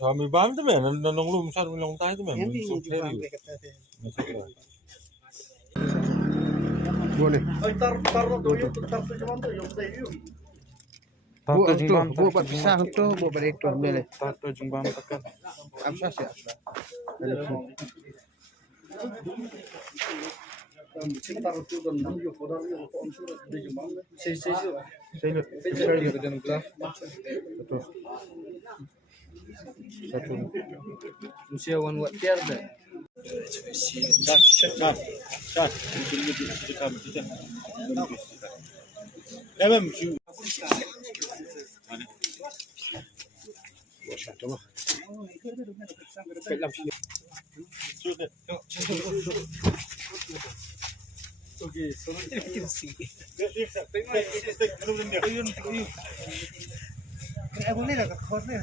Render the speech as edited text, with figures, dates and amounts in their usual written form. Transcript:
Kami bam tu men, nong lum sar long tai tu men. Hindi So mo di ba heavy. ang kata. Boleh. Ay tar do yun, tar to jaman to yung sa iyo. Bu tu, bu buat pisah tu, bu balik tu boleh. Tato jumbam tekan. Apa sih? Tar to don nam yo podar yo on sur de jaman. Sei yo. Saya lihat dalam kelas. Satu. Usia wan wat tiar da. Şat. Hemen şu. Satu mah. Okay, so you can see. Ayun. Ay, ako nila, kakot na.